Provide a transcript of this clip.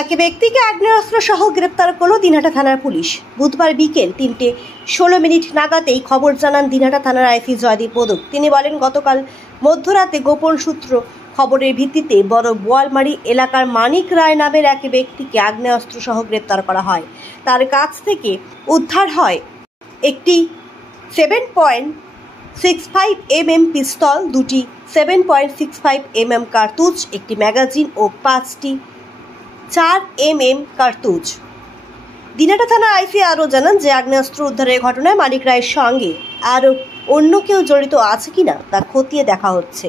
এক ব্যক্তিকে আগ্নেয়াস্ত্র সহ গ্রেপ্তার করল দিনহাটা থানার পুলিশ। বুধবার বিকেল 3:16 নাগাদেই খবর জানান দিনহাটা থানার আইসি জয়দীপ মোদক। তিনি বলেন, গতকাল মধ্যরাতে গোপন সূত্র খবরের ভিত্তিতে বড় বোয়ালমারি এলাকার মানিক রায় নামের এক ব্যক্তিকে আগ্নেয়াস্ত্র সহ গ্রেপ্তার করা হয়। তার কাছ থেকে উদ্ধার হয় একটি 7.65 mm পিস্তল, দুটি 7.65 mm কার্তুজ, একটি ম্যাগাজিন ও 5টি 4 mm কার্তুজ। দিনহাটা থানার আইসি আরও জানান যে আগ্নেয়াস্ত্র উদ্ধারের ঘটনায় মানিক রায়ের সঙ্গে আরও অন্য কেউ জড়িত আছে কিনা তা খতিয়ে দেখা হচ্ছে।